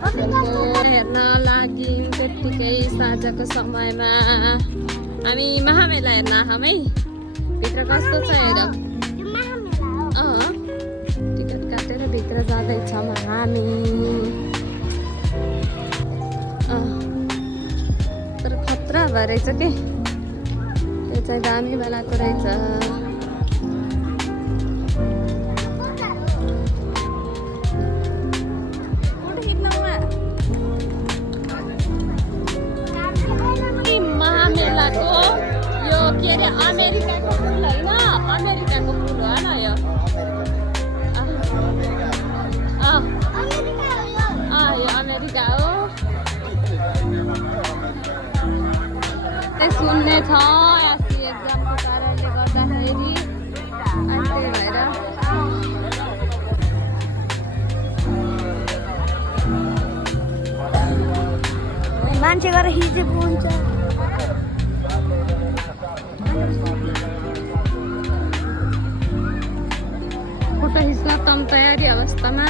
हेर्न लाग्यौँ त्यत्तिकै साँझको समयमा हामी महामेला हेर्न आयौँ है। भित्र कस्तो छ हेर। टिकट काटेर भित्र जाँदैछौँ हामी। तर खतरा भएर रहेछ के, त्यो चाहिँ दामी बेलाको रहेछ। महामेलाको यो के अरे अमेरिकाको फुल होइन, अमेरिकाको फुल हो न यो। यो अमेरिका हो। सुन्ने छ एससी एक्जामको कारणले गर्दाखेरि त्यही भएर मान्छे गरेर हिजेको हुन्छ। फोटो खिच्न तम तयारी अवस्थामा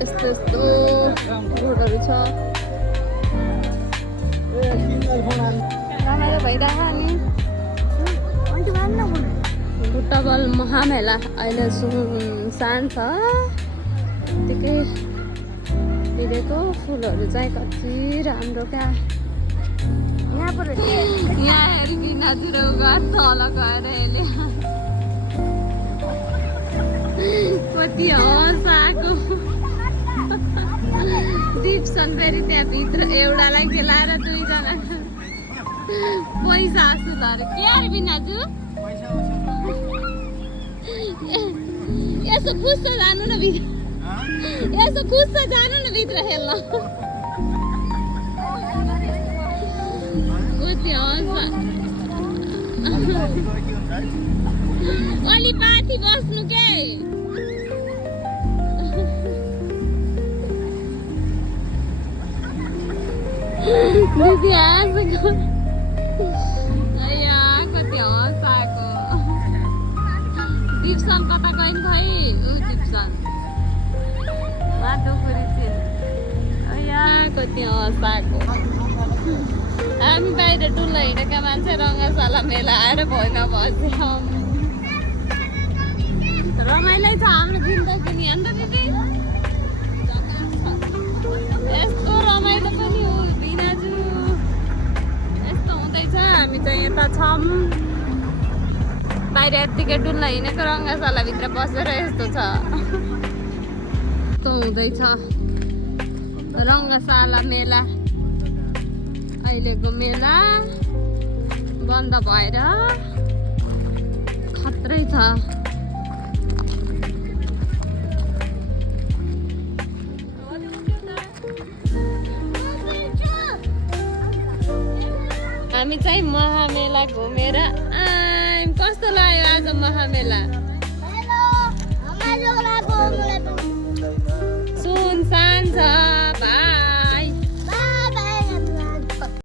यस्तो यस्तो रोडहरू छ। रमाइलो भइरहेको हामी बुटबल महामेला अहिले सुनसान छ। त्यतिकै हिँडेको फुलहरू चाहिँ कति राम्रो क्या। यहाँ हेरी नजुरो गर्छ होला गएर यसले कति हवस आएको। दिप्सन फेरि त्यहाँभित्र एउटालाई खेलाएर दुईजना पैसा सुधार के अरे बिनाजु यसो खुस जानु न भित्र, यसो खुस जानु न भित्र खेल्न। कति हवस अलि माथि बस्नु के। दिदी हाँसेको कति हँस आएको। दिप्सन कता गयो नि खै। दिप्सन माटोखुरी चाहिँ कति हँस आएको। हामी बाहिर डुल्न हिँडेका मान्छे रङ्गशाला मेला आएर भएन बस्यौँ। रमाइलो छ हाम्रो जिन्दगी नि अन्त दिदी। यस्तो रमाइलो पनि हो बिनाजु, यस्तो हुँदैछ। हामी चाहिँ यता छौँ बाहिर यत्तिकै डुल्न हिँडेको रङ्गशालाभित्र बसेर यस्तो छ। यस्तो हुँदैछ रङ्गशाला मेला। अहिलेको मेला बन्द भएर खत्रै छ। हामी चाहिँ महामेला घुमेर आयौँ। कस्तो लाग्यो आज महामेला?